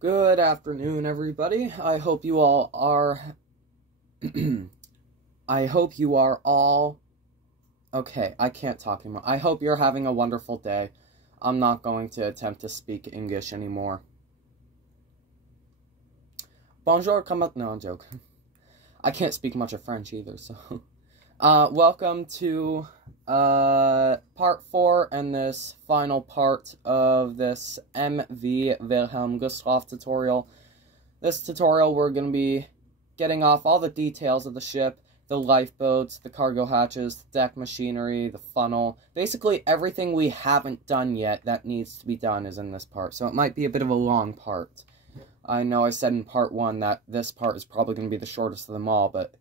Good afternoon, everybody. I hope you all are... I hope you are all... Okay, I can't talk anymore. I hope you're having a wonderful day. I'm not going to attempt to speak English anymore. Bonjour, comment... No, I'm joking. I can't speak much of French either, so... welcome to, part 4 and this final part of this MV Wilhelm Gustloft tutorial. This tutorial, we're going to be getting off all the details of the ship, the lifeboats, the cargo hatches, the deck machinery, the funnel. Basically, everything we haven't done yet that needs to be done is in this part, so it might be a bit of a long part. I know I said in part 1 that this part is probably going to be the shortest of them all, but...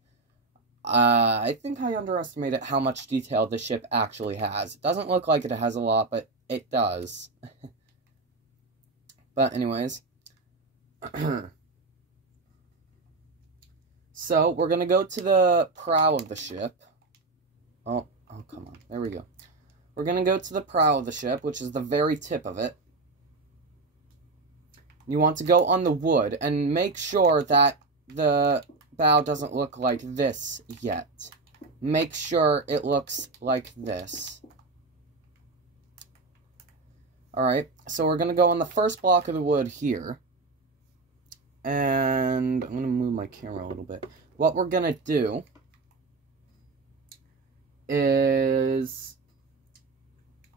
I think I underestimated how much detail the ship actually has. It doesn't look like it has a lot, but it does. But anyways. So, we're going to go to the prow of the ship. Oh, come on. There we go. We're going to go to the prow of the ship, which is the very tip of it. You want to go on the wood, and make sure that the bow doesn't look like this yet. Make sure it looks like this. Alright, so we're going to go on the first block of the wood here. And I'm going to move my camera a little bit. What we're going to do is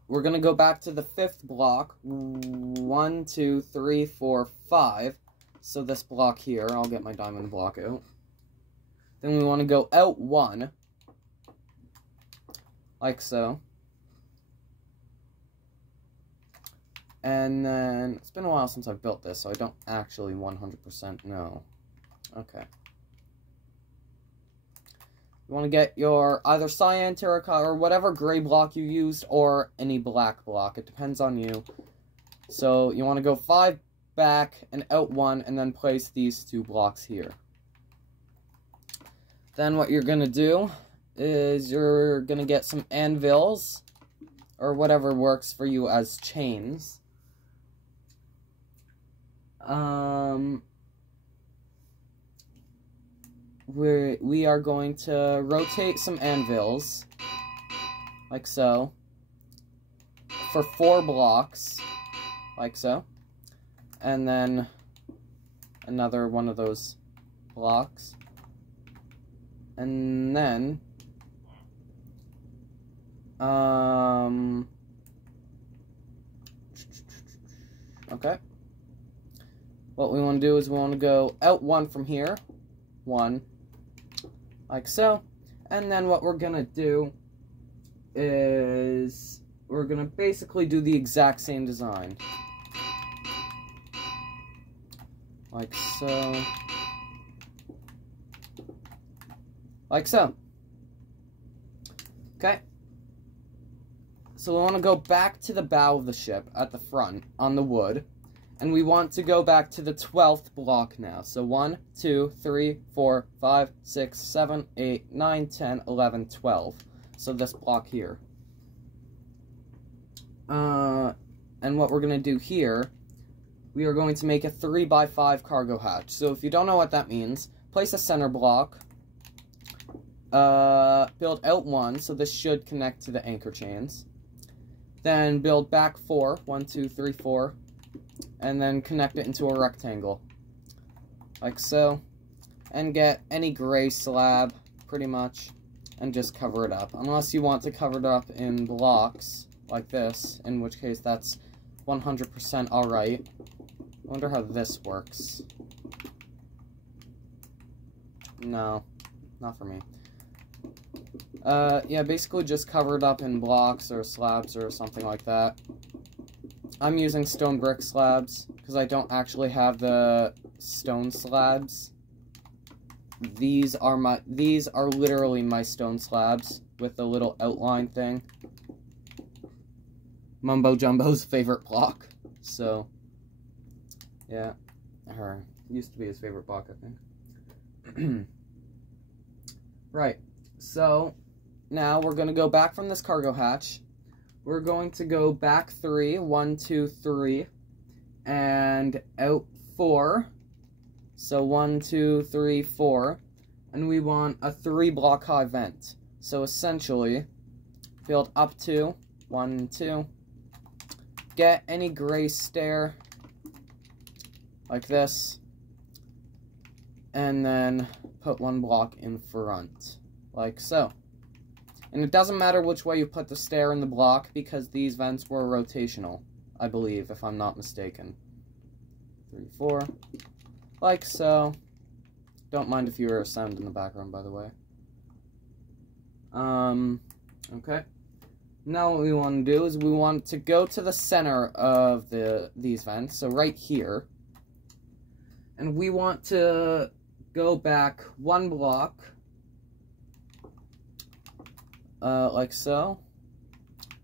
we're going to go back to the 5th block. 1, 2, 3, 4, 5. So this block here, I'll get my diamond block out. Then we want to go out 1, like so. And then, it's been a while since I've built this, so I don't actually 100% know. Okay. You want to get your either cyan, terracotta, or whatever gray block you used, or any black block. It depends on you. So, you want to go 5 back and out 1, and then place these 2 blocks here. Then what you're going to do is you're going to get some anvils, or whatever works for you as chains. We are going to rotate some anvils, like so, for 4 blocks, like so, and then another one of those blocks. And then, okay. What we want to do is we want to go out 1 from here. 1. Like so. And then what we're going to do is we're going to basically do the exact same design. Like so. Like so. Okay. So we want to go back to the bow of the ship at the front on the wood. And we want to go back to the 12th block now. So 1, 2, 3, 4, 5, 6, 7, 8, 9, 10, 11, 12. So this block here. And what we're going to do here, we are going to make a 3x5 cargo hatch. So if you don't know what that means, place a center block. Build out 1, so this should connect to the anchor chains. Then build back 4, 1, 2, 3, 4, and then connect it into a rectangle, like so. And get any gray slab, pretty much, and just cover it up. Unless you want to cover it up in blocks, like this, in which case that's 100% alright. I wonder how this works. No, not for me. Yeah, basically just cover it up in blocks or slabs or something like that. I'm using stone brick slabs, because I don't actually have the stone slabs. These are literally my stone slabs, with the little outline thing. Mumbo Jumbo's favorite block, so, yeah, used to be his favorite block, I think. Right. So, now we're going to go back from this cargo hatch. We're going to go back 3, 1, 2, 3, and out 4. So 1, 2, 3, 4. And we want a 3-block high vent. So essentially, build up to 1, 2. Get any gray stair, like this. And then put 1 block in front, like so. And it doesn't matter which way you put the stair in the block, because these vents were rotational, I believe, if I'm not mistaken. 3, 4, like so. Don't mind if you hear a sound in the background, by the way. Okay. Now what we want to do is we want to go to the center of these vents, so right here. And we want to go back 1 block, like so.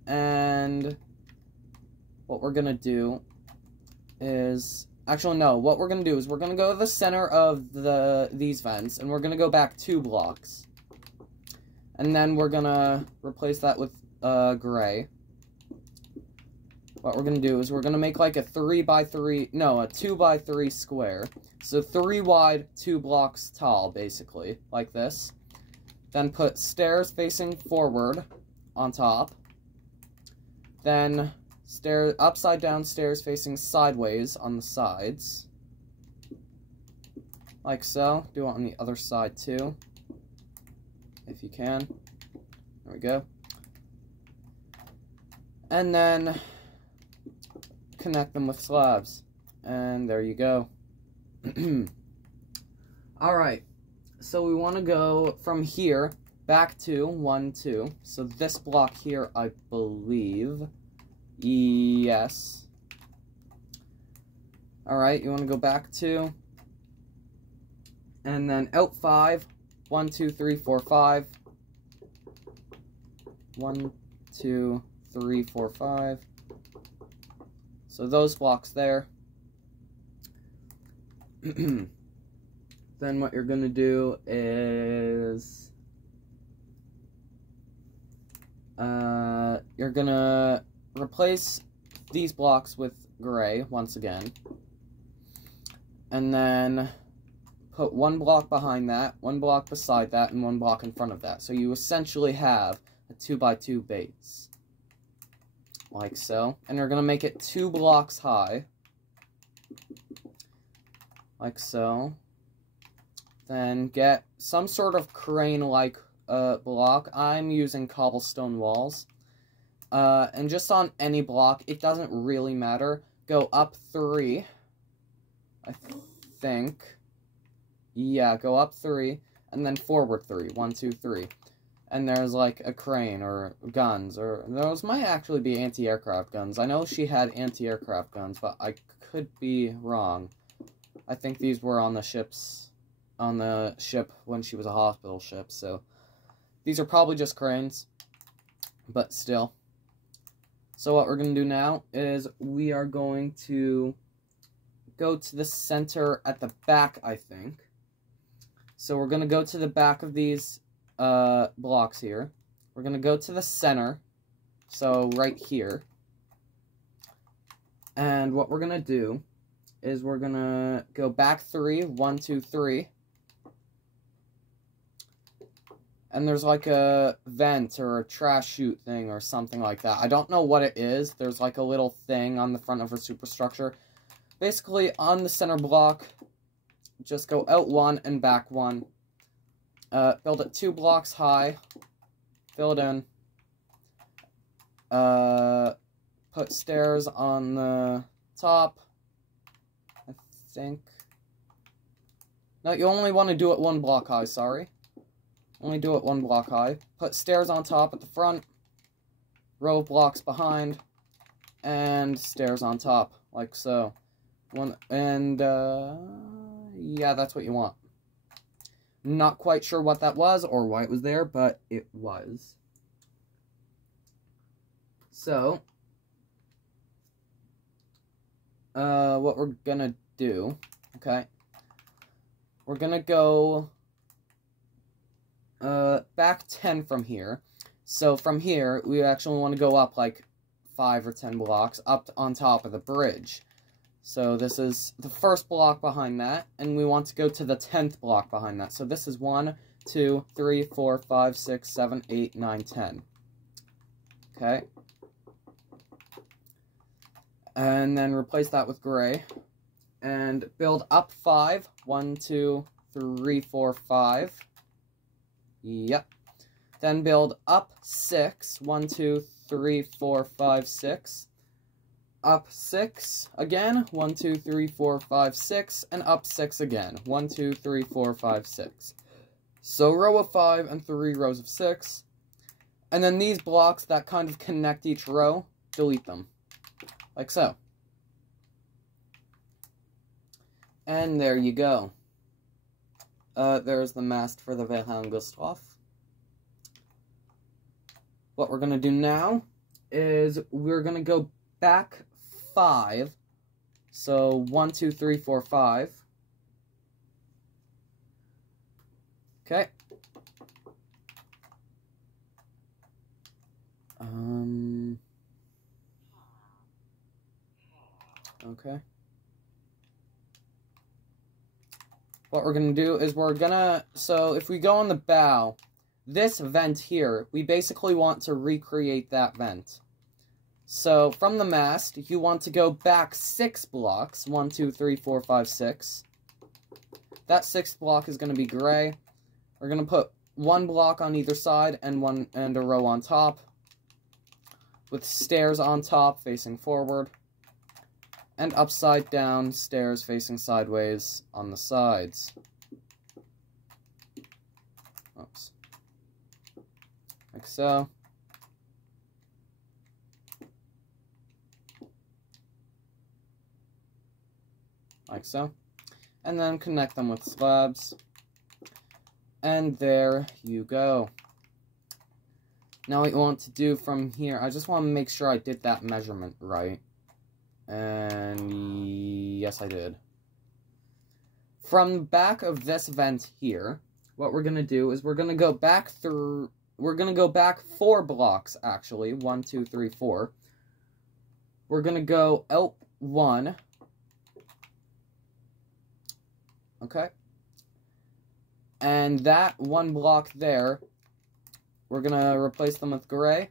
And what we're gonna do is, actually no, what we're gonna do is we're gonna go to the center of these vents, and we're gonna go back 2 blocks. And then we're gonna replace that with gray. What we're gonna do is we're gonna make like a 2x3 square. So 3 wide, 2 blocks tall, basically, like this. Then put stairs facing forward on top. Then upside down stairs facing sideways on the sides. Like so. Do it on the other side too, if you can. There we go. And then connect them with slabs. And there you go. Alright, so we want to go from here back to 1, 2. So this block here, I believe. Yes. Alright, you want to go back 2. And then out 5. 1, 2, 3, 4, 5. 1, 2, 3, 4, 5. So those blocks there. Then what you're going to do is you're going to replace these blocks with gray once again. And then put 1 block behind that, 1 block beside that, and 1 block in front of that. So you essentially have a 2x2 base. Like so. And you're going to make it 2 blocks high. Like so. Then get some sort of crane-like block. I'm using cobblestone walls. And just on any block, it doesn't really matter. Go up 3. I think. Yeah, go up 3. And then forward 3. 1, 2, 3. And there's like a crane or guns. Or those might actually be anti-aircraft guns. I know she had anti-aircraft guns, but I could be wrong. I think these were on the ship when she was a hospital ship, so these are probably just cranes, but still. So what we're going to do now is we are going to go to the center at the back, I think. So we're going to go to the back of these blocks here. We're going to go to the center, so right here. And what we're going to do is we're going to go back 3, 1, 2, 3. And there's like a vent or a trash chute thing or something like that. I don't know what it is. There's like a little thing on the front of her superstructure. Basically, on the center block, just go out 1 and back 1. Build it 2 blocks high. Fill it in. Put stairs on the top. I think. No, you only want to do it 1 block high, sorry. Only do it 1 block high. Put stairs on top at the front. Row of blocks behind. And stairs on top, like so. Yeah, that's what you want. Not quite sure what that was or why it was there, but it was. So, what we're gonna do, okay, we're gonna go back 10 from here. So from here, we actually want to go up like 5 or 10 blocks up on top of the bridge. So this is the first block behind that, and we want to go to the 10th block behind that. So this is 1, 2, 3, 4, 5, 6, 7, 8, 9, 10. Okay. And then replace that with gray. And build up 5. 1, 2, 3, 4, 5. Yep. Then build up 6. 1, 2, 3, 4, 5, 6. Up 6 again, 1, 2, 3, 4, 5, 6, and up 6 again, 1, 2, 3, 4, 5, 6. So row of 5 and 3 rows of 6, and then these blocks that kind of connect each row, delete them, like so. And there you go. There's the mast for the Wilhelm Gustloff. What we're going to do now is we're going to go back 5, so 1, 2, 3, 4, 5. Okay. Okay. What we're gonna do is so if we go on the bow, this vent here, we basically want to recreate that vent. So, from the mast, you want to go back 6 blocks. 1, 2, 3, 4, 5, 6. That 6th block is going to be gray. We're going to put 1 block on either side and a row on top, with stairs on top facing forward, and upside down stairs facing sideways on the sides. Oops. Like so. Like so. And then connect them with slabs. And there you go. Now what you want to do from here, I just want to make sure I did that measurement right. And yes, I did. From the back of this vent here, what we're going to do is we're going to go back 4 blocks, actually. 1, 2, 3, 4. We're going to go out 1. Okay. And that 1 block there, we're going to replace them with gray.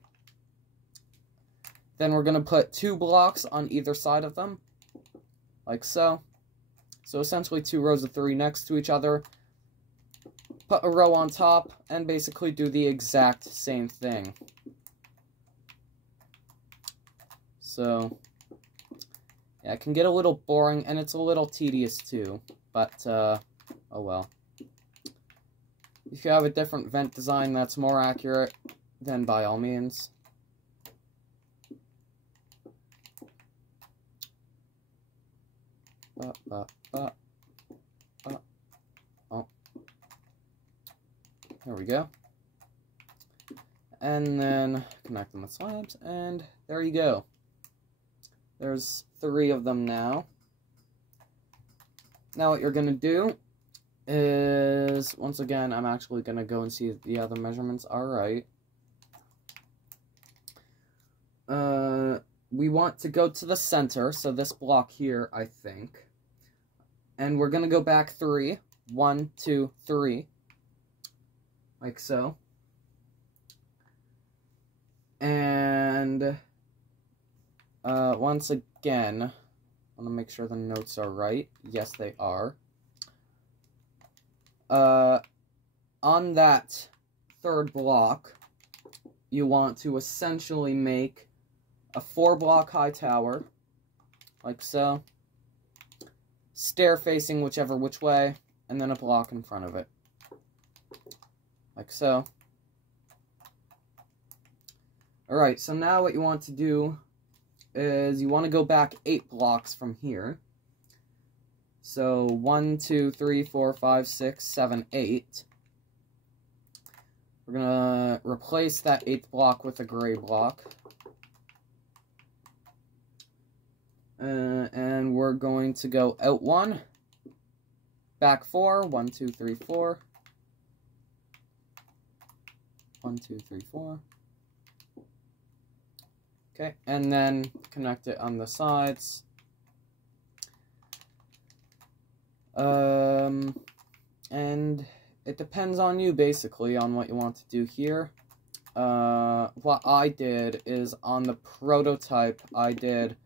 Then we're going to put 2 blocks on either side of them, like so. So essentially 2 rows of 3 next to each other. Put a row on top, and basically do the exact same thing. So, yeah, it can get a little boring, and it's a little tedious too. But, oh well. If you have a different vent design that's more accurate, then by all means. Oh. There we go. And then connect them with slabs, and there you go. There's 3 of them now. Now what you're going to do is, once again, I'm actually going to go and see if the other measurements are right. We want to go to the center, so this block here, I think. And we're going to go back 3. 1, 2, 3. Like so. And once again, I want to make sure the notes are right. Yes, they are. On that 3rd block, you want to essentially make a 4-block high tower, like so. Stair facing which way, and then a block in front of it, like so. Alright, so now what you want to do is you want to go back 8 blocks from here. So 1, 2, 3, 4, 5, 6, 7, 8. We're gonna replace that 8th block with a gray block. And we're going to go out 1, back 4, 1, 2, 3, 4. 1, 2, 3, 4. Okay, and then connect it on the sides. And it depends on you, basically, on what you want to do here. What I did is, on the prototype, I did,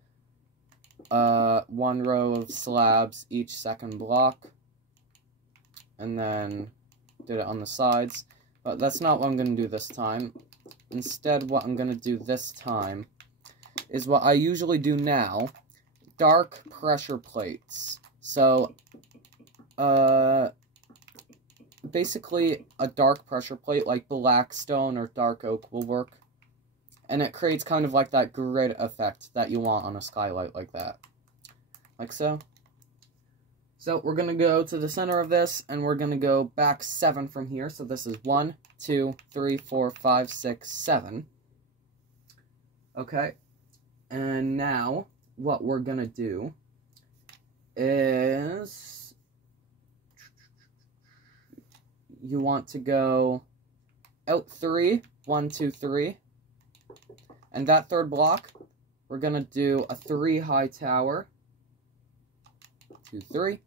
1 row of slabs each second block. And then did it on the sides. But that's not what I'm going to do this time. Instead, what I'm going to do this time is what I usually do now. Dark pressure plates. So, basically, a dark pressure plate like black stone or dark oak will work. And it creates kind of like that grid effect that you want on a skylight like that. Like so. So, we're going to go to the center of this, and we're going to go back 7 from here. So, this is 1, 2, 3, 4, 5, 6, 7. Okay. And now, what we're going to do is you want to go out 3, 1, 2, 3. And that third block, we're going to do a 3 high tower. 2, 3.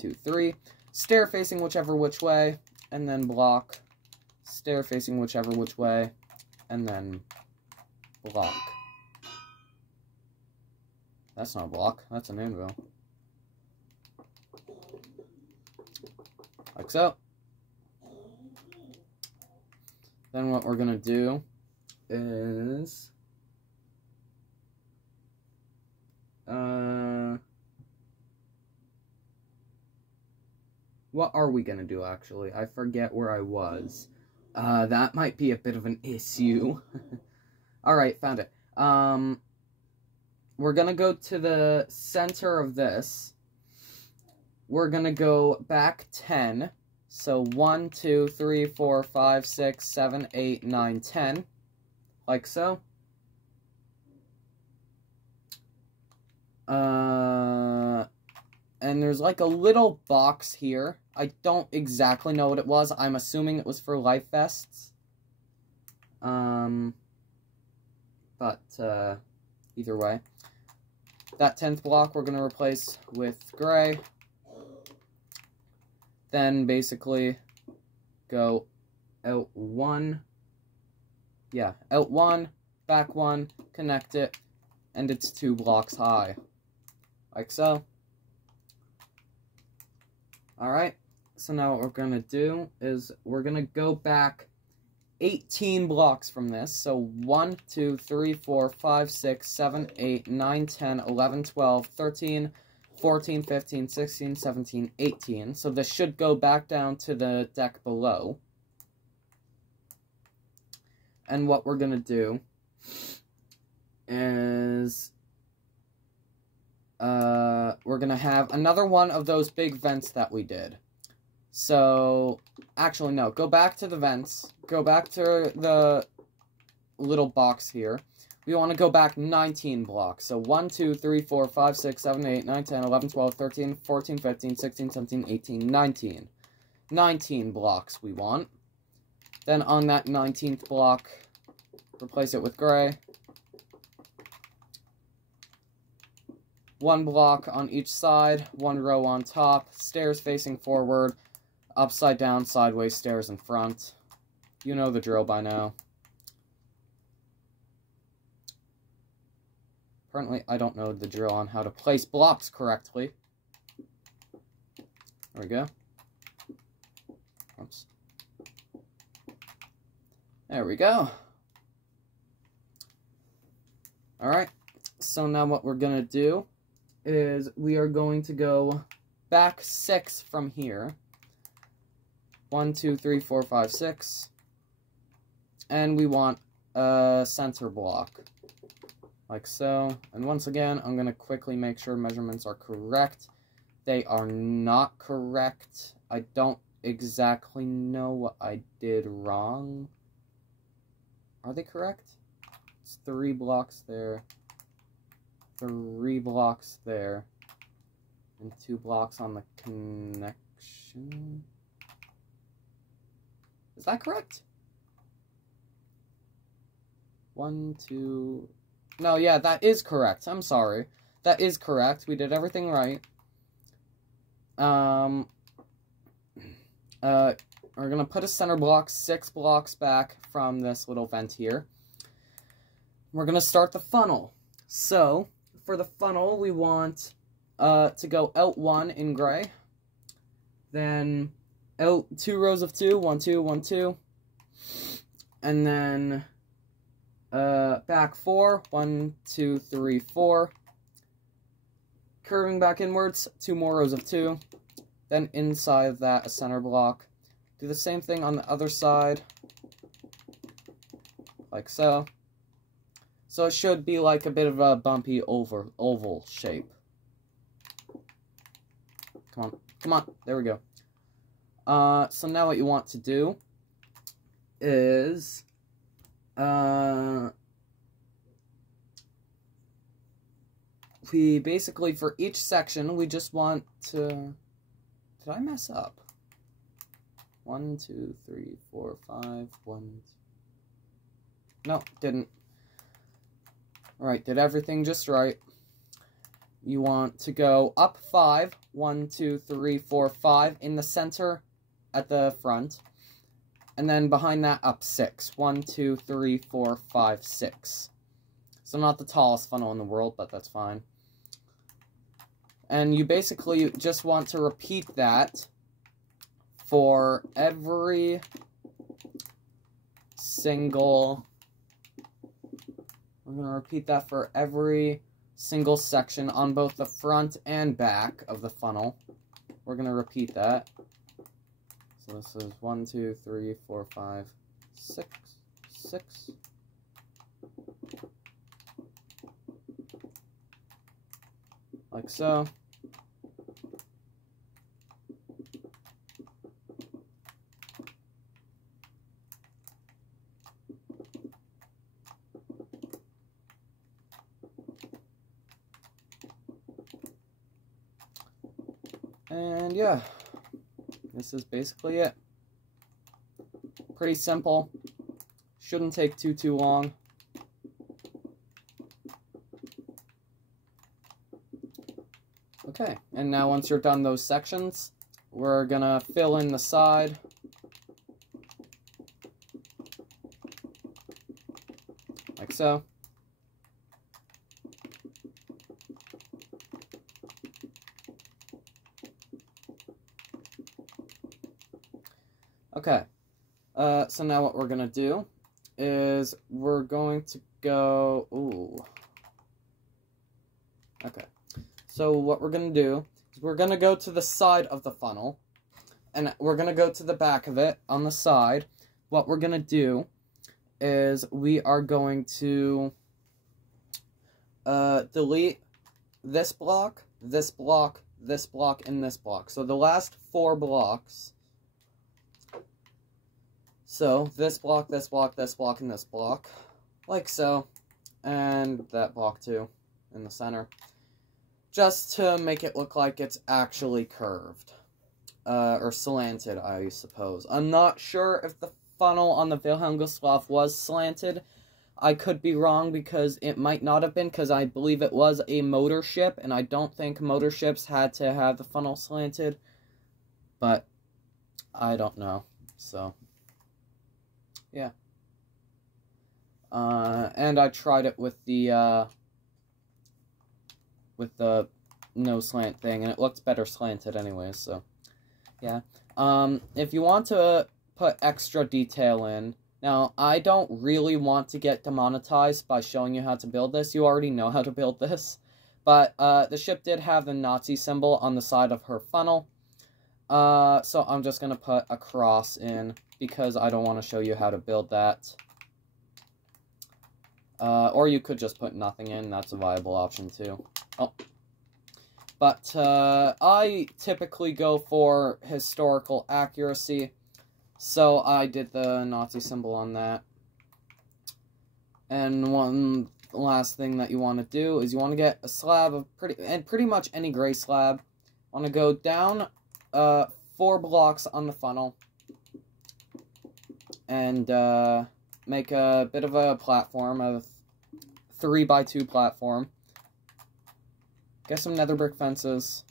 2, 3. Stair facing whichever which way, and then block. Stair facing whichever which way, and then block. That's not a block, that's an anvil. Like so. Then what we're gonna do is what are we gonna do, actually? I forget where I was. That might be a bit of an issue. Alright, found it. We're gonna go to the center of this. We're gonna go back 10. So 1, 2, 3, 4, 5, 6, 7, 8, 9, 10. Like so. And there's like a little box here. I don't exactly know what it was. I'm assuming it was for life vests. But, either way. That 10th block we're going to replace with gray. Then, basically, go out 1. Yeah, out 1, back 1, connect it, and it's 2 blocks high. Like so. Alright, so now what we're going to do is we're going to go back 18 blocks from this. So 1, 2, 3, 4, 5, 6, 7, 8, 9, 10, 11, 12, 13, 14, 15, 16, 17, 18. So this should go back down to the deck below. And what we're going to do is we're going to have another one of those big vents that we did. So, actually, no. Go back to the vents. Go back to the little box here. We want to go back 19 blocks. So, 1, 2, 3, 4, 5, 6, 7, 8, 9, 10, 11, 12, 13, 14, 15, 16, 17, 18, 19. 19 blocks we want. Then, on that 19th block, replace it with gray. 1 block on each side, 1 row on top, stairs facing forward, upside down, sideways stairs in front. You know the drill by now. Apparently, I don't know the drill on how to place blocks correctly. There we go. Oops. There we go. Alright, so now what we're going to do is we are going to go back 6 from here. 1, 2, 3, 4, 5, 6. And we want a center block. Like so. And once again, I'm going to quickly make sure measurements are correct. They are not correct. I don't exactly know what I did wrong. Are they correct? It's 3 blocks there. 3 blocks there. And 2 blocks on the connection. Is that correct? 1, 2... No, yeah, that is correct. I'm sorry. That is correct. We did everything right. we're gonna put a center block 6 blocks back from this little vent here. We're gonna start the funnel. So, for the funnel, we want to go out 1 in gray, then out 2 rows of 2, 1, 2, 1, 2, and then back 4, 1, 2, 3, 4, curving back inwards, 2 more rows of 2, then inside of that a center block. Do the same thing on the other side, like so. So it should be like a bit of a bumpy oval shape. Come on, there we go. So now what you want to do is, we basically, for each section, we just want to, did I mess up? 1, 2, 3, 4, 5, 1, no, didn't. Alright, did everything just right. You want to go up 5, 1, 2, 3, 4, 5, in the center at the front. And then behind that, up 6. 1, 2, 3, 4, 5, 6. So not the tallest funnel in the world, but that's fine. And you basically just want to repeat that for every single... We're going to repeat that for every single section on both the front and back of the funnel. We're going to repeat that. So this is 1, 2, 3, 4, 5, 6, 6. Like so. And yeah, this is basically it. Pretty simple. Shouldn't take too long. Okay, and now once you're done those sections, we're gonna fill in the side. Like so. Okay, so now what we're going to do is we're going to go, okay, so what we're going to do is we're going to go to the side of the funnel, and we're going to go to the back of it on the side. What we're going to do is we are going to delete this block, this block, this block, and this block. So the last 4 blocks. So, this block, this block, this block, and this block, like so, and that block too, in the center, just to make it look like it's actually curved, or slanted, I suppose. I'm not sure if the funnel on the Wilhelm Gustloff was slanted. I could be wrong, because it might not have been, because I believe it was a motor ship, and I don't think motor ships had to have the funnel slanted, but I don't know, so... yeah. And I tried it with the no slant thing, and it looked better slanted anyways, so, yeah. If you want to put extra detail in, now, I don't really want to get demonetized by showing you how to build this. You already know how to build this. But, the ship did have the Nazi symbol on the side of her funnel. So I'm just going to put a cross in, because I don't want to show you how to build that. Or you could just put nothing in, that's a viable option too. Oh. But, I typically go for historical accuracy, so I did the Nazi symbol on that. And one last thing that you want to do is you want to get a slab of pretty much any gray slab. Want to go down 4 blocks on the funnel, and make a bit of a platform, a 3x2 platform. Get some nether brick fences.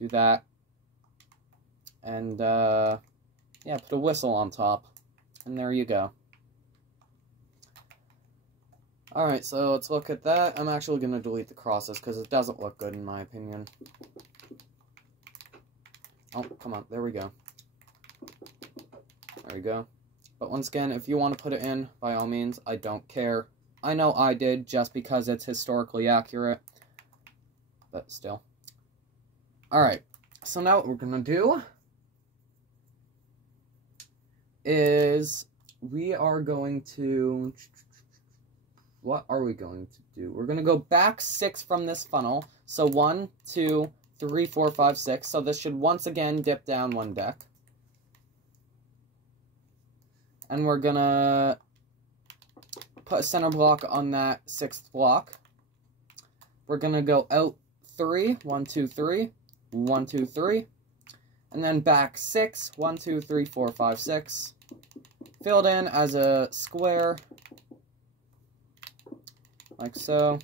Do that. And, yeah, put a whistle on top. And there you go. Alright, so let's look at that. I'm actually going to delete the crosses because it doesn't look good in my opinion. Oh, come on. There we go. There we go. But once again, if you want to put it in, by all means, I don't care. I know I did just because it's historically accurate. But still. Alright, so now what we're going to do is we are going to... What are we going to do? We're going to go back 6 from this funnel. So 1, 2, 3, 4, 5, 6. So this should once again dip down 1 deck. And we're going to put a center block on that 6th block. We're going to go out 3, 1, 2, 3, 1, 2, 3. And then back 6, 1, 2, 3, 4, 5, 6. Filled in as a square. Like so.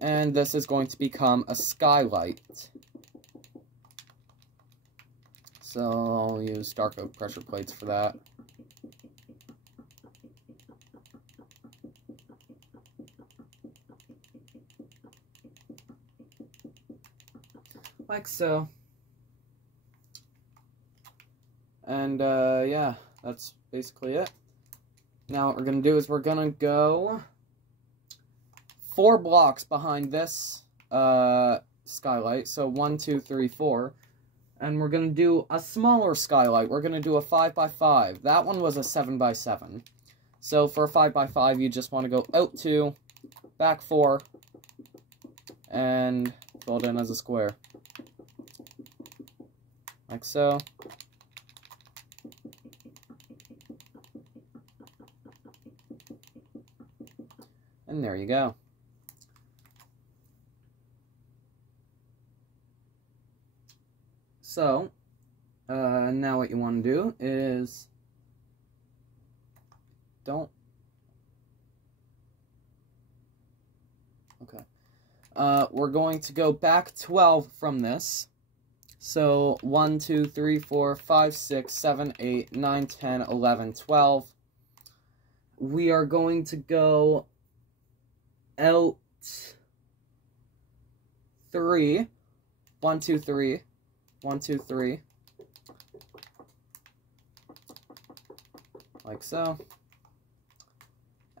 And this is going to become a skylight. So I'll use dark oak pressure plates for that. Like so. And, yeah, that's basically it. Now what we're going to do is we're going to go 4 blocks behind this skylight. So 1, 2, 3, 4. And we're going to do a smaller skylight. We're going to do a 5x5. That one was a 7x7. So for a 5x5, you just want to go out 2, back 4, and fold in as a square. Like so. And there you go. So, now what you want to do is, we're going to go back 12 from this. So, 1, 2, 3, 4, 5, 6, 7, 8, 9, 10, 11, 12. We are going to go out 3. 1, 2, 3. 1, 2, 3. Like so.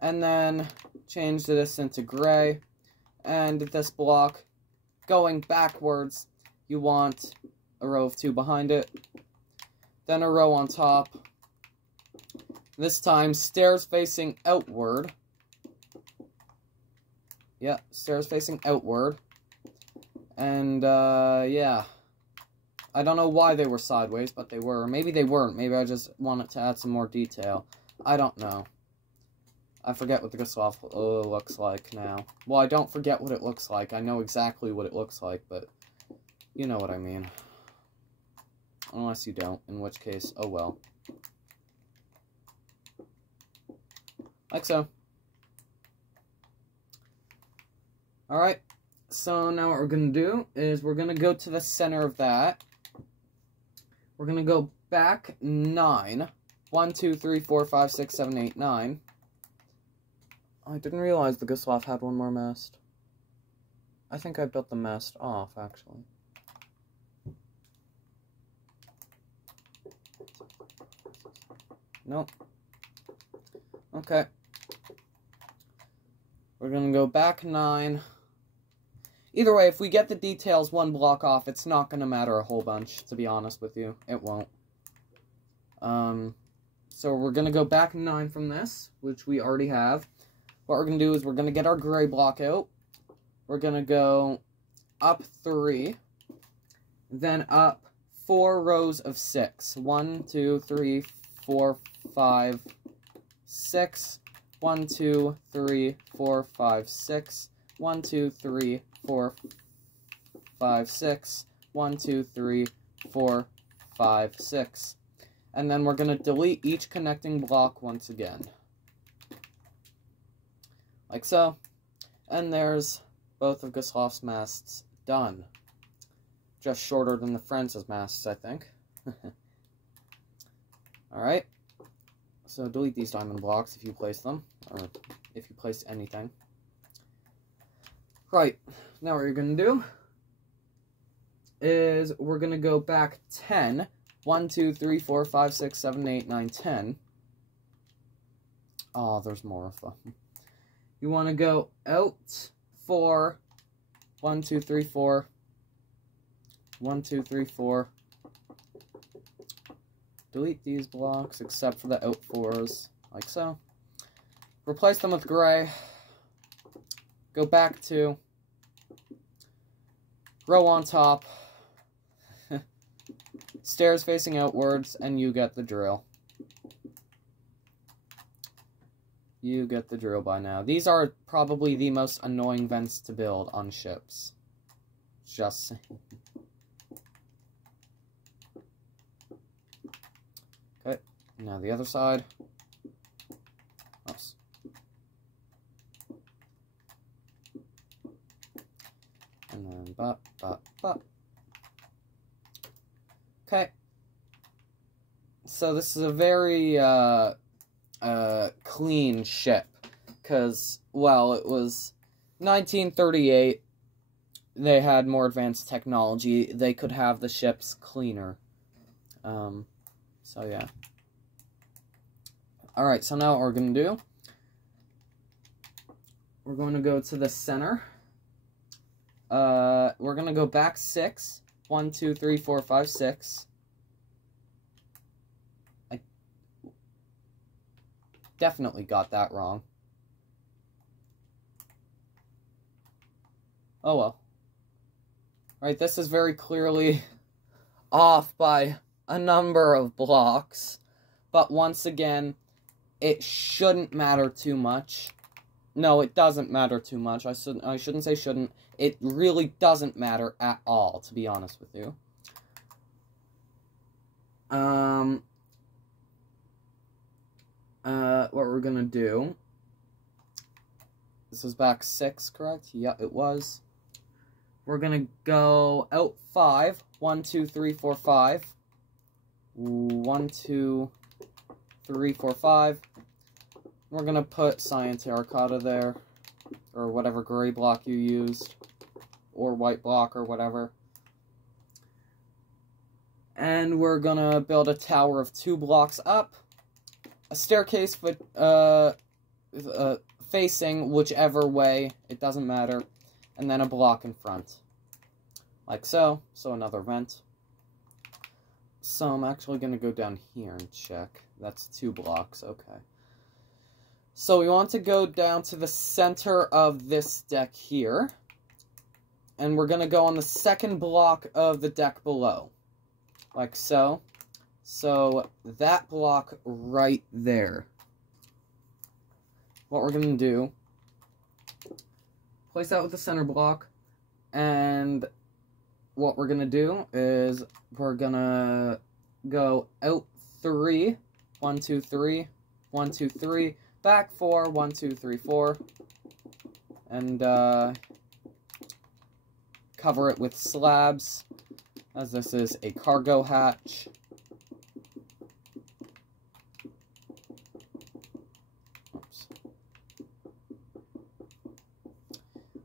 And then change this into gray. And this block, going backwards, you want a row of 2 behind it. Then a row on top. This time, stairs facing outward. Yeah, stairs facing outward. And, yeah. I don't know why they were sideways, but they were. Maybe they weren't. Maybe I just wanted to add some more detail. I don't know. I forget what the Gustloff looks like now. Well, I don't forget what it looks like. I know exactly what it looks like, but you know what I mean. Unless you don't, in which case, oh well. Like so. Alright, so now what we're going to do is we're going to go to the center of that. We're going to go back 9. 1, 2, 3, 4, 5, 6, 7, 8, 9. I didn't realize the Gustloff had one more mast. I think I built the mast off, actually. Nope. Okay. We're going to go back 9. Either way, if we get the details 1 block off, it's not going to matter a whole bunch, to be honest with you. It won't. So we're going to go back 9 from this, which we already have. What we're going to do is we're going to get our gray block out. We're going to go up 3. Then up 4 rows of 6. 1, 2, 3, 4, 5, 6. 1, 2, 3, 4, 5, 6. 1, 2, 3, 4, 5, 6. 1, 2, 3, 4, 5, 6. And then we're going to delete each connecting block once again. Like so. And there's both of Gustloff's masts done. just shorter than the Friends' masts, I think. Alright. So delete these diamond blocks if you place them, or if you place anything. Right, now what you're going to do is we're going to go back 10. 1, 2, 3, 4, 5, 6, 7, 8, 9, 10. Oh, there's more of them. You want to go out 4. 1, 2, 3, 4. 1, 2, 3, 4. Delete these blocks except for the out 4s, like so. Replace them with gray. Go back to row on top. Stairs facing outwards, and you get the drill. You get the drill by now. These are probably the most annoying vents to build on ships. Just saying. Okay, now the other side. Oops. And then bop, bop, bop. Okay. So this is a very clean ship, because, well, it was 1938. They had more advanced technology. They could have the ships cleaner. So yeah. Alright, so now what we're going to do, we're going to go to the center. We're going to go back 6. 1, 2, 3, 4, 5, 6. I definitely got that wrong. Oh well. Right, this is very clearly off by a number of blocks. But once again, it shouldn't matter too much. No, it doesn't matter too much. I shouldn't say shouldn't. It really doesn't matter at all, to be honest with you. What we're gonna do... This was back 6, correct? Yeah, it was. We're gonna go out 5. 1, 2, 3, 4, 5. 1, 2, 3, 4, 5. We're gonna put cyan terracotta there, or whatever gray block you used, or white block, or whatever. And we're gonna build a tower of 2 blocks up, a staircase facing whichever way, it doesn't matter, and then a block in front. Like so. So another vent. So I'm actually gonna go down here and check. That's 2 blocks, okay. So we want to go down to the center of this deck here. And we're going to go on the second block of the deck below. Like so. So that block right there. What we're going to do, place that with the center block. And what we're going to do is we're going to go out 3. 1, 2, 3. 1, 2, 3. Back 4, 1, 2, 3, 4, and cover it with slabs, as this is a cargo hatch. Oops.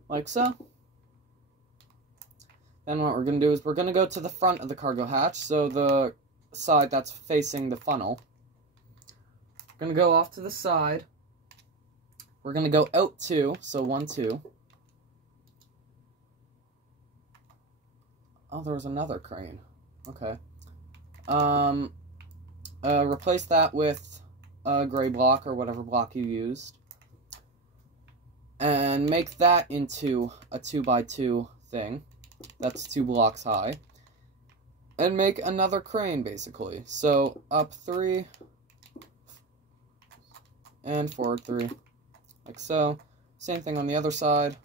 Like so. Then what we're going to do is we're going to go to the front of the cargo hatch, so the side that's facing the funnel. We're going to go off to the side. We're going to go out 2, so 1, 2. Oh, there was another crane. Okay. Replace that with a gray block, or whatever block you used. And make that into a 2x2 thing. That's 2 blocks high. And make another crane, basically. So, up 3... and forward 3, like so. Same thing on the other side.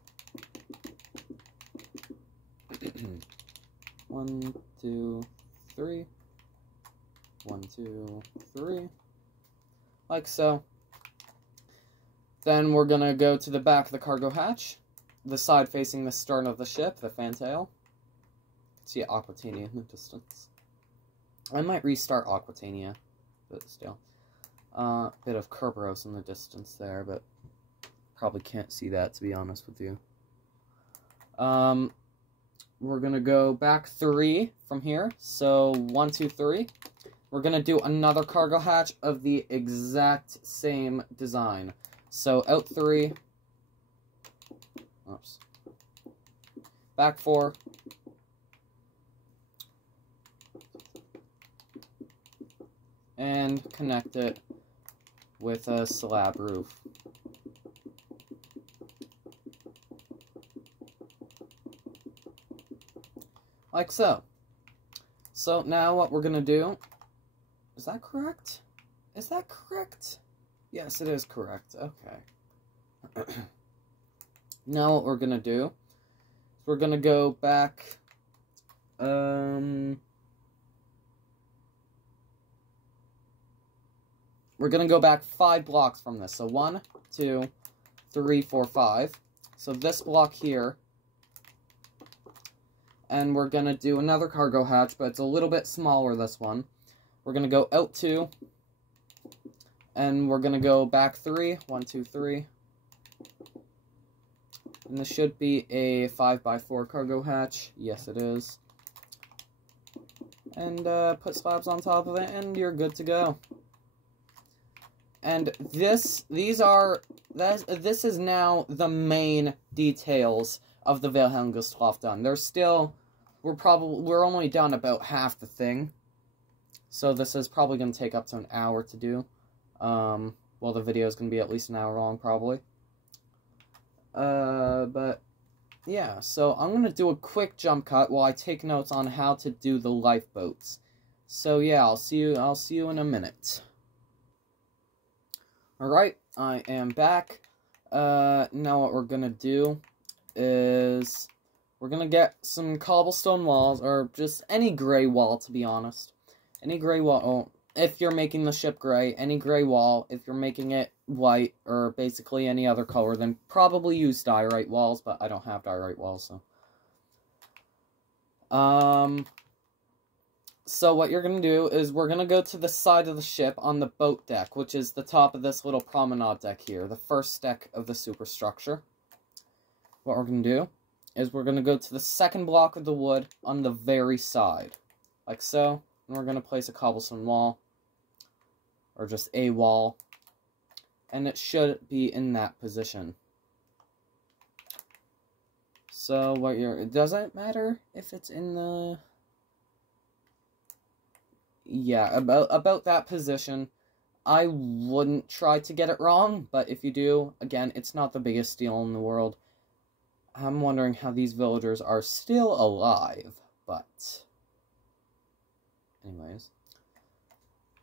1, 2, 3. 1, 2, 3. Like so. Then we're gonna go to the back of the cargo hatch, the side facing the stern of the ship, the fantail. See Aquatania in the distance. I might restart Aquatania, but still. Bit of Kerberos in the distance there, but probably can't see that, to be honest with you. We're gonna go back 3 from here. So 1, 2, 3. We're gonna do another cargo hatch of the exact same design. So out 3. Oops. Back 4. And connect it with a slab roof. Like so. So now what we're gonna do, is that correct? Is that correct? Yes, it is correct. Okay. Now what we're gonna do, is we're gonna go back, we're gonna go back 5 blocks from this. So 1, 2, 3, 4, 5. So this block here. And we're gonna do another cargo hatch, but it's a little bit smaller, this one. We're gonna go out 2. And we're gonna go back 3. 1, 2, 3. And this should be a 5x4 cargo hatch. Yes, it is. And put slabs on top of it, and you're good to go. And this is now the main details of the Wilhelm Gustloff done. There's still, we're only done about half the thing. So this is probably going to take up to an hour to do. Well, the video is going to be at least an hour long, probably. But, yeah, so I'm going to do a quick jump cut while I take notes on how to do the lifeboats. So, yeah, I'll see you in a minute. Alright, I am back. Now what we're going to do is we're going to get some cobblestone walls, or just any gray wall, to be honest. Any gray wall, if you're making the ship gray, any gray wall. If you're making it white, or basically any other color, then probably use diorite walls, but I don't have diorite walls, so. So what you're going to do is we're going to go to the side of the ship on the boat deck, which is the top of this little promenade deck here, the first deck of the superstructure. What we're going to do is we're going to go to the second block of the wood on the very side, like so, and we're going to place a cobblestone wall, or just a wall, and it should be in that position. So it doesn't matter if it's in the... Yeah, about that position. I wouldn't try to get it wrong, but if you do, again, it's not the biggest deal in the world. I'm wondering how these villagers are still alive, but... Anyways.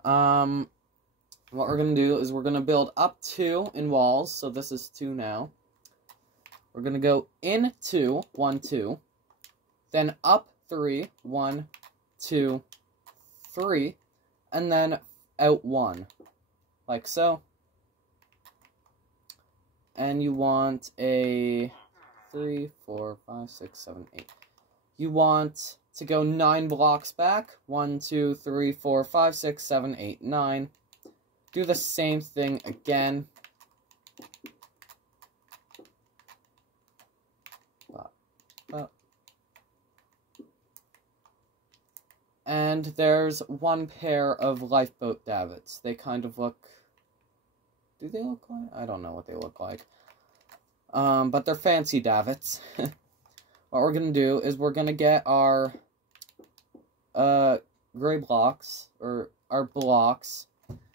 What we're going to do is we're going to build up 2 in walls, so this is 2 now. We're going to go in 2, 1, 2, then up 3, 1, 2, 3, and then out 1, like so. And you want a 3, 4, 5, 6, 7, 8. You want to go 9 blocks back. 1, 2, 3, 4, 5, 6, 7, 8, 9. Do the same thing again. And there's 1 pair of lifeboat davits. They kind of look... Do they look like? I don't know what they look like. But they're fancy davits. What we're going to do is we're going to get our gray blocks, or our blocks.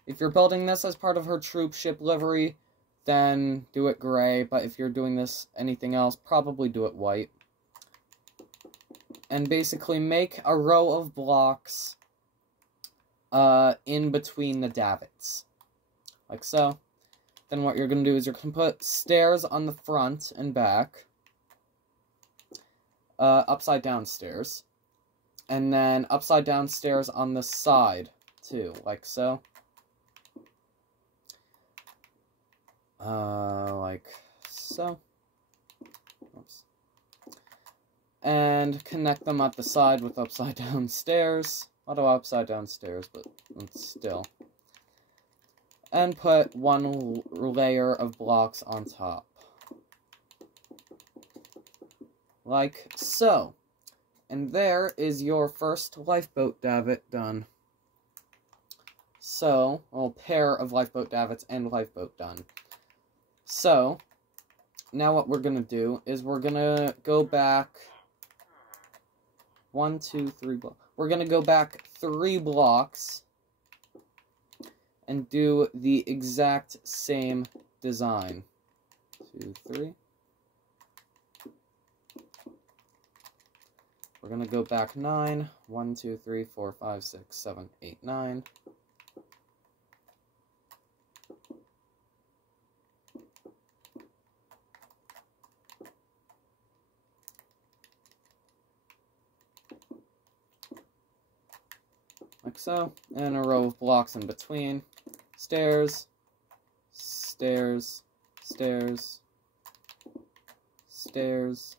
If you're building this as part of her troop ship livery, then do it gray. But if you're doing this anything else, probably do it white. And basically make a row of blocks in between the davits. Like so. Then what you're going to do is you're going to put stairs on the front and back. Upside down stairs. And then upside down stairs on the side, too. Like so. Like so. Oops. and connect them at the side with upside down stairs. Not upside down stairs, but still. And put one layer of blocks on top. Like so. And there is your first lifeboat davit done. So, well, pair of lifeboat davits and lifeboat done. So, now what we're going to do is we're going to go back 1, 2, 3 blocks. We're going to go back 3 blocks and do the exact same design. 2, 3. We're going to go back 9. 1, 2, 3, 4, 5, 6, 7, 8, 9. Like so, and a row of blocks in between. Stairs, stairs, stairs, stairs,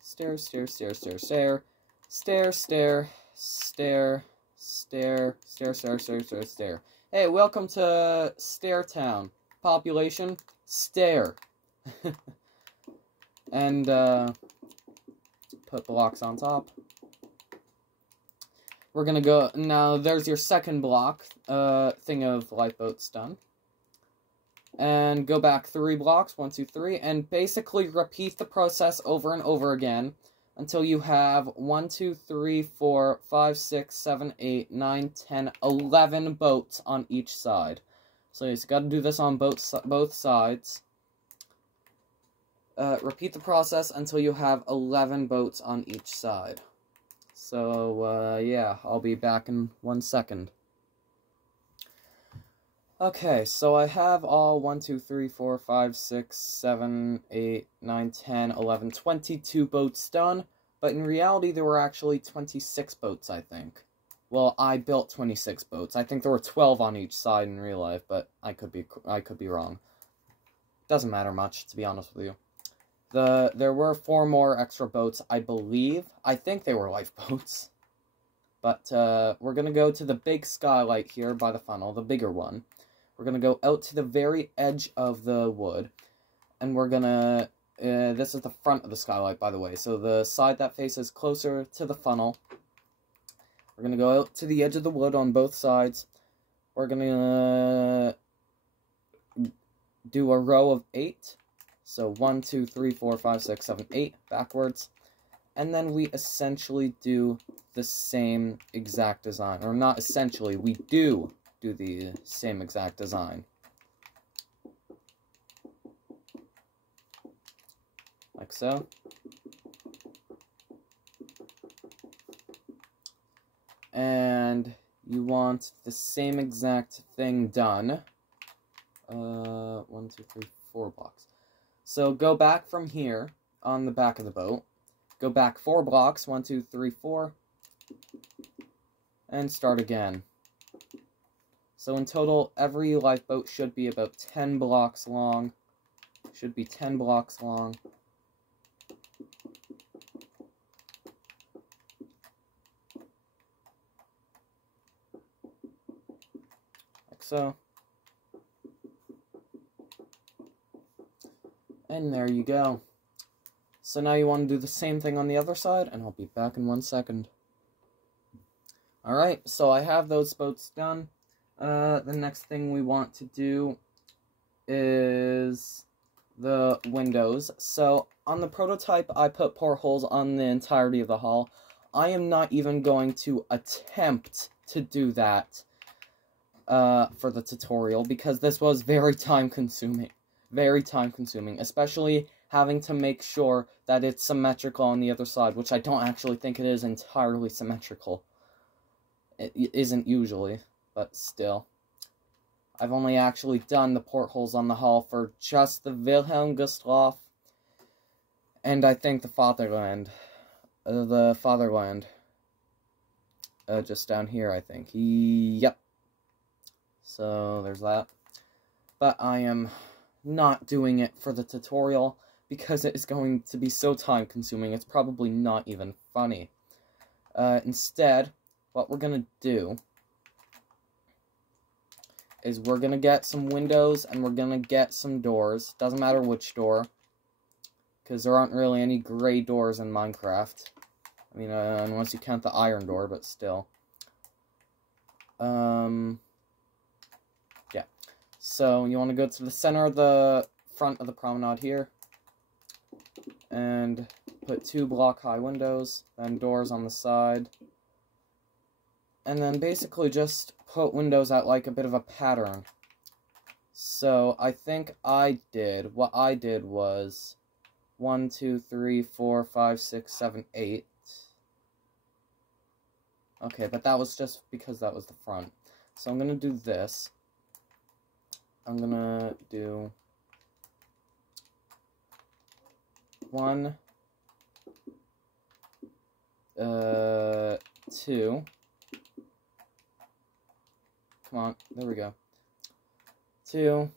stairs, stairs, stairs, stairs, stair, stair, stair, stair, stair, stair, stair, stair, stair, stair. Hey, welcome to Stair Town. Population, stair. And, put blocks on top. We're gonna go, now there's your second block, thing of lifeboats done. And go back 3 blocks, 1, 2, 3, and basically repeat the process over and over again until you have 1, 2, 3, 4, 5, 6, 7, 8, 9, 10, 11 boats on each side. So you just gotta do this on both sides. Repeat the process until you have 11 boats on each side. So, yeah, I'll be back in 1 second. Okay, so I have all 1, 2, 3, 4, 5, 6, 7, 8, 9, 10, 11, 22 boats done, but in reality there were actually 26 boats, I think. Well, I built 26 boats. I think there were 12 on each side in real life, but I could be wrong. Doesn't matter much, to be honest with you. There were 4 more extra boats, I believe. I think they were lifeboats. But, we're gonna go to the big skylight here by the funnel, the bigger one. We're gonna go out to the very edge of the wood. And we're gonna, this is the front of the skylight, by the way. So the side that faces closer to the funnel. We're gonna go out to the edge of the wood on both sides. We're gonna do a row of 8. So 1, 2, 3, 4, 5, 6, 7, 8 backwards. And then we essentially do the same exact design. Or not essentially, we do the same exact design. Like so. And you want the same exact thing done. 1, 2, 3, 4 blocks. So go back from here on the back of the boat. Go back 4 blocks, 1, 2, 3, 4. And start again. So in total, every lifeboat should be about 10 blocks long. Should be 10 blocks long. Like so. And there you go. So now you want to do the same thing on the other side, and I'll be back in 1 second. Alright, so I have those boats done. The next thing we want to do is the windows. So on the prototype, I put portholes on the entirety of the hall. I am not even going to attempt to do that for the tutorial, because this was very time-consuming. Very time-consuming, especially having to make sure that it's symmetrical on the other side, which I don't actually think it is entirely symmetrical. It isn't usually, but still. I've only actually done the portholes on the hull for just the Wilhelm Gustloft, and I think the Fatherland. Just down here, I think. Yep. So, there's that. But I am not doing it for the tutorial, because it is going to be so time-consuming, it's probably not even funny. Instead, what we're gonna do is we're gonna get some windows and we're gonna get some doors. Doesn't matter which door, because there aren't really any gray doors in Minecraft. I mean, unless you count the iron door, but still. Yeah. So, you want to go to the center of the front of the promenade here. And put 2 block-high windows, then doors on the side. And then basically just put windows at, like, a bit of a pattern. So, I think what I did was 1, 2, 3, 4, 5, 6, 7, 8. Okay, but that was just because that was the front. So I'm gonna do this. I'm gonna do 1, 2. Come on, there we go. 2,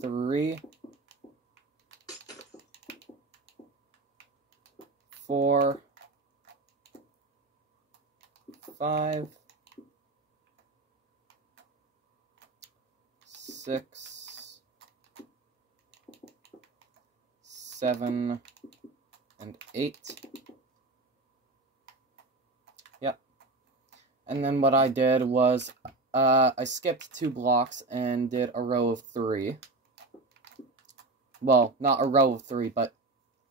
3, 4, 5, 6, 7, and 8. Yep. And then what I did was, I skipped 2 blocks and did a row of 3. Well, not a row of 3, but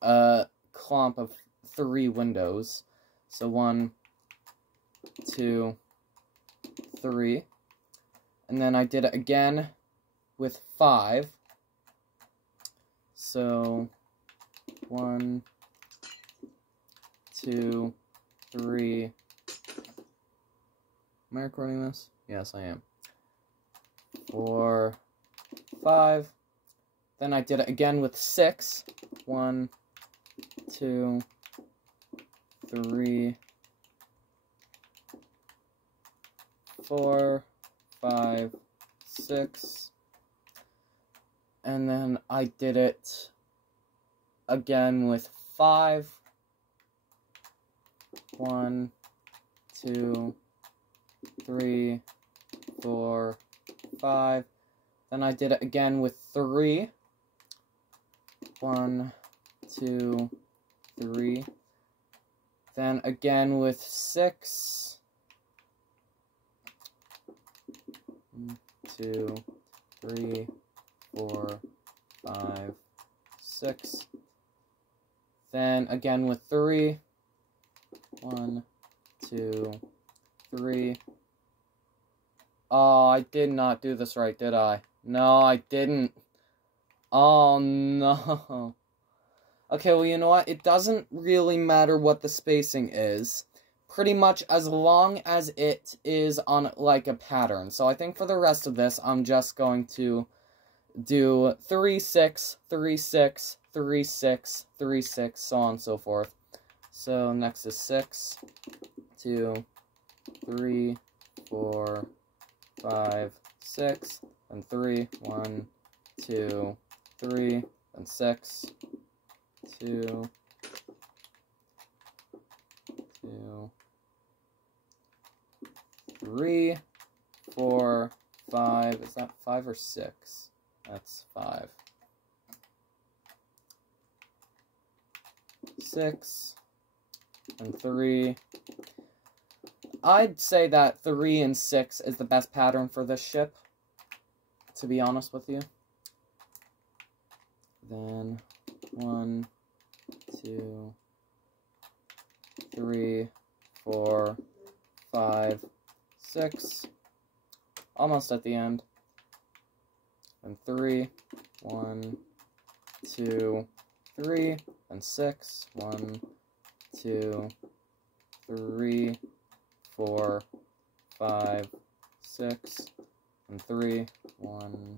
a clump of 3 windows. So 1, 2, 3. And then I did it again with 5. So 1, 2, 3. Am I recording this? Yes, I am. 4, 5. Then I did it again with 6. 1, 2, 3, 4, 5, 6. And then I did it again with 5. 1, 2, 3, 4, 5. Then I did it again with 3. 1, 2, 3. Then again with 6. 1, 2, 3, 4, 5, 6. Then again with 3. 1, 2, 3. Oh, I did not do this right, did I? No, I didn't. Oh, no. Okay, well, you know what? It doesn't really matter what the spacing is. Pretty much as long as it is on, like, a pattern. So I think for the rest of this, I'm just going to do 3, 6, 3, 6, 3, 6, 3, 6, so on and so forth. So next is 6, 2, 3, 4, 5, 6, and 3, 1, 2, 3, and 6, 2, 2, 3, 4, 5, is that 5 or 6? That's 5. 6, and 3. I'd say that 3 and 6 is the best pattern for this ship, to be honest with you. Then 1, 2, 3, 4, 5, 6. Almost at the end. And 3, 1, 2, 3, and 6. 1, 2, 3, 4, 5, 6, and 3, 1,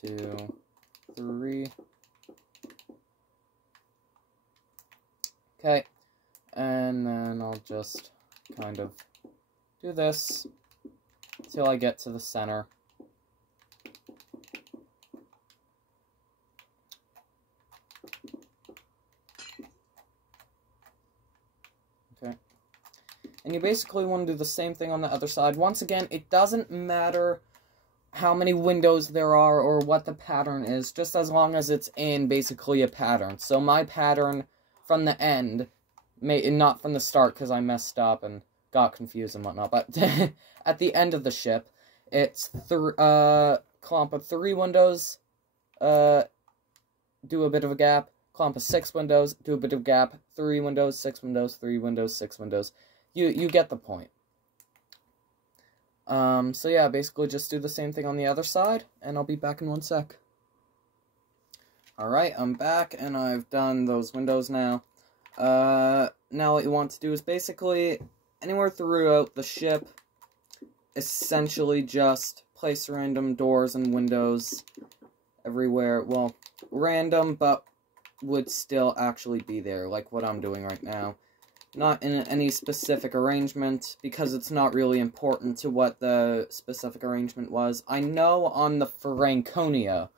2, 3. Okay, and then I'll just kind of do this until I get to the center. And you basically want to do the same thing on the other side. Once again, it doesn't matter how many windows there are or what the pattern is, just as long as it's in basically a pattern. So my pattern from the end, not from the start because I messed up and got confused and whatnot, but at the end of the ship, it's clump of 3 windows, do a bit of a gap, clump of 6 windows, do a bit of gap, 3 windows, 6 windows, 3 windows, 6 windows. You get the point. So yeah, basically just do the same thing on the other side, and I'll be back in 1 sec. Alright, I'm back, and I've done those windows now. Now what you want to do is basically, anywhere throughout the ship, essentially just place random doors and windows everywhere. Well, random, but would still actually be there, like what I'm doing right now. Not in any specific arrangement, because it's not really important to what the specific arrangement was. I know on the Franconia,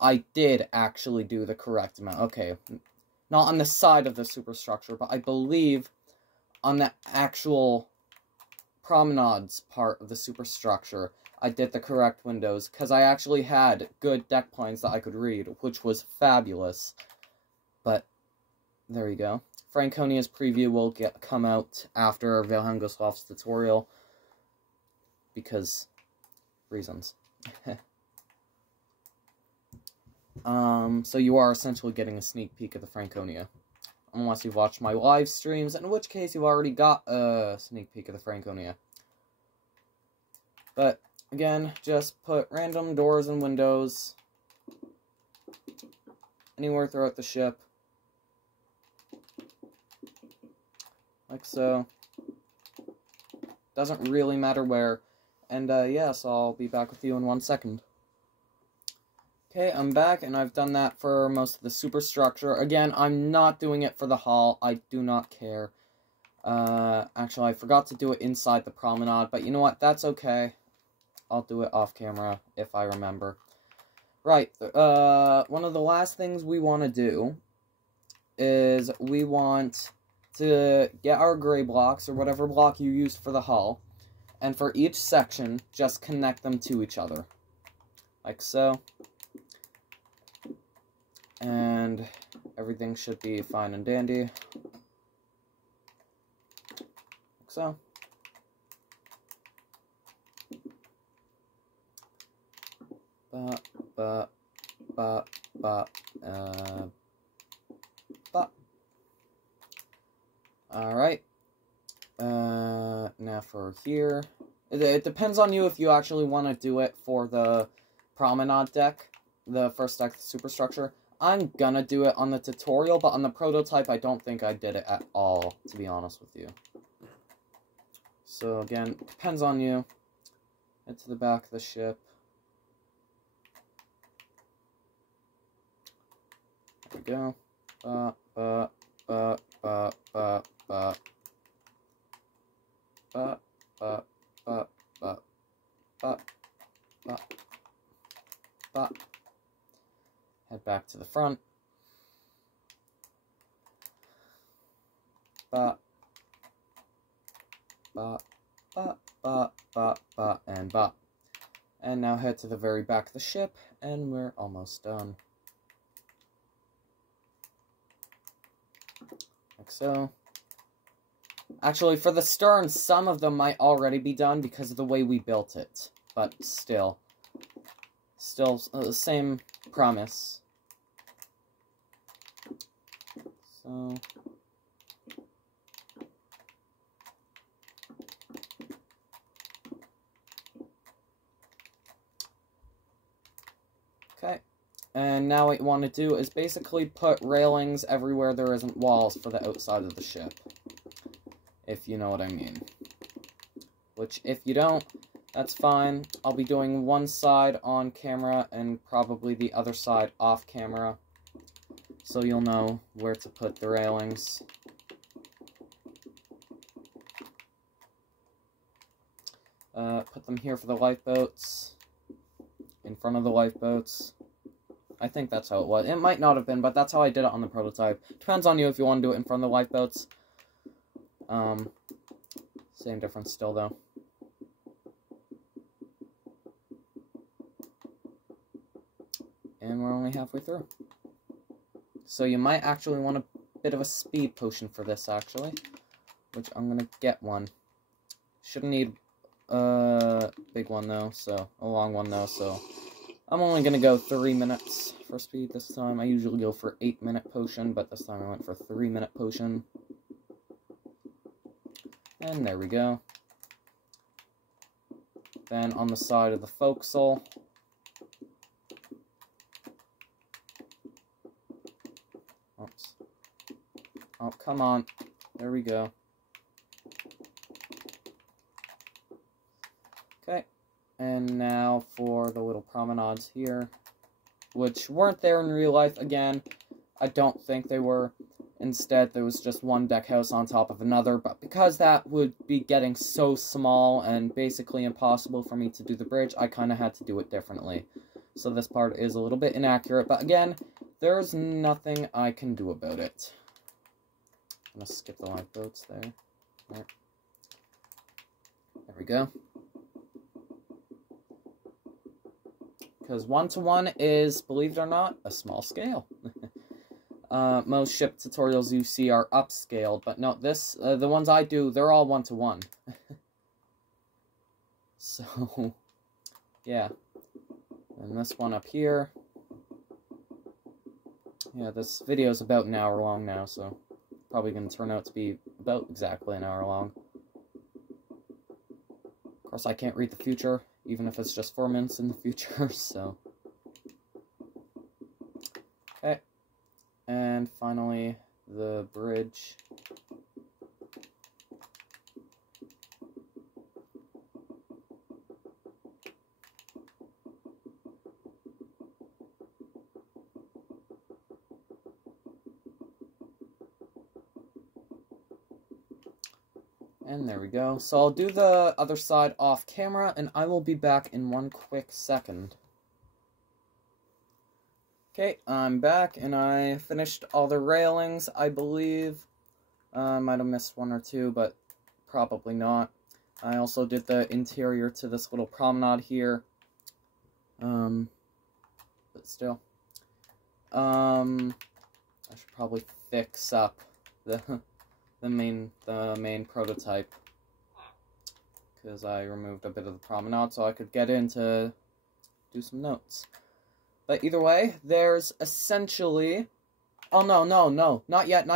I did actually do the correct amount. Okay, not on the side of the superstructure, but I believe on the actual promenades part of the superstructure, I did the correct windows, because I actually had good deck plans that I could read, which was fabulous. But, there you go. Franconia's preview will come out after Wilhelm Gustloft's tutorial, because reasons. So you are essentially getting a sneak peek of the Franconia. Unless you've watched my live streams, in which case you've already got a sneak peek of the Franconia. But, again, just put random doors and windows anywhere throughout the ship. Like so. Doesn't really matter where. And, yeah, so I'll be back with you in 1 second. Okay, I'm back, and I've done that for most of the superstructure. Again, I'm not doing it for the hall. I do not care. Actually, I forgot to do it inside the promenade, but you know what? That's okay. I'll do it off camera if I remember. Right, one of the last things we want to do is we want to get our gray blocks, or whatever block you use for the hull, and for each section, just connect them to each other. Like so. And everything should be fine and dandy. Like so. Alright. Now for here. It depends on you if you actually want to do it for the promenade deck, the first deck, the superstructure. I'm gonna do it on the tutorial, but on the prototype, I don't think I did it at all, to be honest with you. So again, depends on you. Head to the back of the ship. There we go. Head back to the front. And now head to the very back of the ship, and we're almost done. Like so. Actually, for the stern, some of them might already be done because of the way we built it. But still. Still, same promise. So. Okay. And now what you want to do is basically put railings everywhere there isn't walls for the outside of the ship. If you know what I mean. Which, if you don't, that's fine. I'll be doing one side on camera and probably the other side off camera. So you'll know where to put the railings. Put them here for the lifeboats. In front of the lifeboats. I think that's how it was. It might not have been, but that's how I did it on the prototype. Depends on you if you want to do it in front of the lifeboats. Same difference still, though. And we're only halfway through. So you might actually want a bit of a speed potion for this, actually. Which I'm gonna get one. Shouldn't need a big one, though, so... a long one, though, so... I'm only gonna go 3 minutes for speed this time. I usually go for 8-minute potion, but this time I went for 3-minute potion. And there we go. Then on the side of the forecastle... oops. Oh, come on. There we go. Okay. And now for the little promenades here, which weren't there in real life. Again, I don't think they were. Instead, there was just one deck house on top of another, but because that would be getting so small and basically impossible for me to do the bridge, I kind of had to do it differently. So this part is a little bit inaccurate, but again, there's nothing I can do about it. I'm gonna skip the lifeboats there. Right. There we go. Because 1-to-1 is, believe it or not, a small scale. Most ship tutorials you see are upscaled, but no, this, the ones I do, they're all 1-to-1. So, yeah. And this one up here. Yeah, this video is about an hour long now, so probably going to turn out to be about exactly an hour long. Of course, I can't read the future, even if it's just 4 minutes in the future, so... okay. And finally, the bridge. And there we go. So I'll do the other side off camera, and I will be back in one quick second. Okay, I'm back, and I finished all the railings, I believe. Might have missed one or two, but probably not. I also did the interior to this little promenade here. But still. I should probably fix up the main prototype, because I removed a bit of the promenade so I could get in to do some notes. But either way, there's essentially... oh, no, not yet.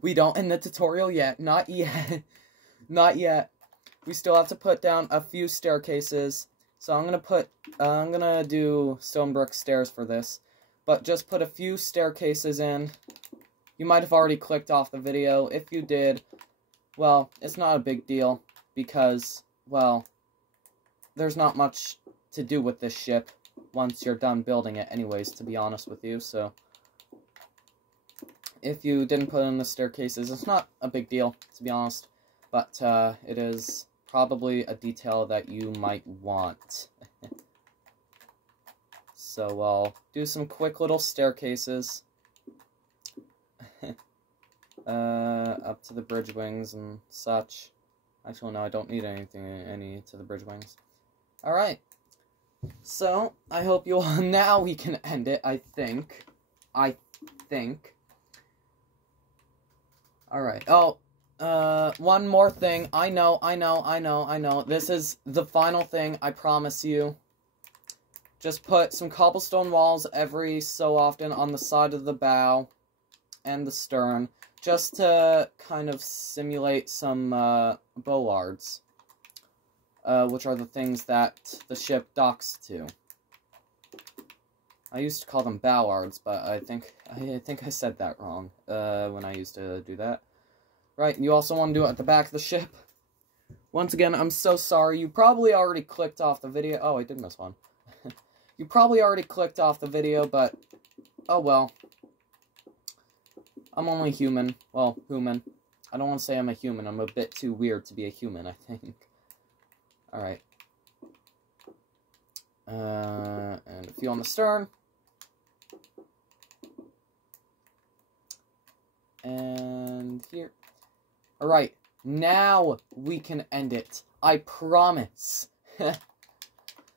We don't end the tutorial yet. Not yet. Not yet. We still have to put down a few staircases. So I'm gonna do stone brick stairs for this. But just put a few staircases in. You might have already clicked off the video. If you did, well, it's not a big deal. Because, well... there's not much to do with this ship once you're done building it anyways, to be honest with you, so... if you didn't put in the staircases, it's not a big deal, to be honest. But, it is probably a detail that you might want. So, I'll do some quick little staircases. Up to the bridge wings and such. Actually, no, I don't need any to the bridge wings. Alright, so, I hope you all, now we can end it, I think. Alright, oh, one more thing, I know, this is the final thing, I promise you. Just put some cobblestone walls every so often on the side of the bow and the stern, just to kind of simulate some, bollards. Which are the things that the ship docks to. I used to call them ballards, but I think I said that wrong, when I used to do that. Right, you also want to do it at the back of the ship. Once again, I'm so sorry, you probably already clicked off the video. Oh, I did miss one. You probably already clicked off the video, but, oh well. I'm only human. Well, human. I don't want to say I'm a human, I'm a bit too weird to be a human, I think. Alright. And a few on the stern. and here. Alright, now we can end it. I promise.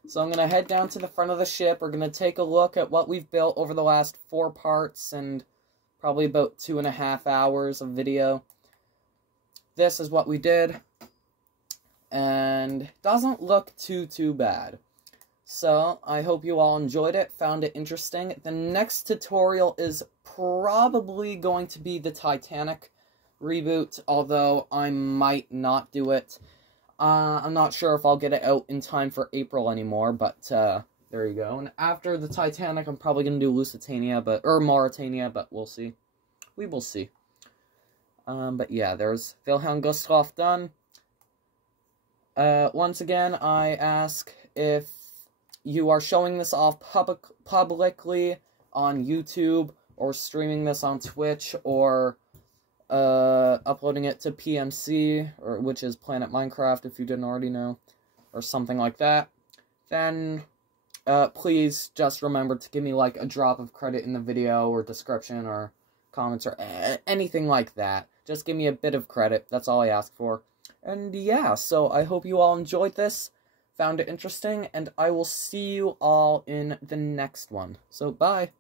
So I'm going to head down to the front of the ship. We're going to take a look at what we've built over the last 4 parts and probably about 2.5 hours of video. This is what we did. And doesn't look too bad. So, I hope you all enjoyed it, found it interesting. The next tutorial is probably going to be the Titanic reboot, although I might not do it. I'm not sure if I'll get it out in time for April anymore, but there you go. And after the Titanic, I'm probably going to do Lusitania, or Mauritania, but we'll see. We will see. But yeah, there's Wilhelm Gustloft done. Once again, I ask if you are showing this off publicly on YouTube, or streaming this on Twitch, or uploading it to PMC, which is Planet Minecraft, if you didn't already know, or something like that, then please just remember to give me, like, a drop of credit in the video, or description, or comments, or anything like that. Just give me a bit of credit, that's all I ask for. And yeah, so I hope you all enjoyed this, found it interesting, and I will see you all in the next one. So, bye!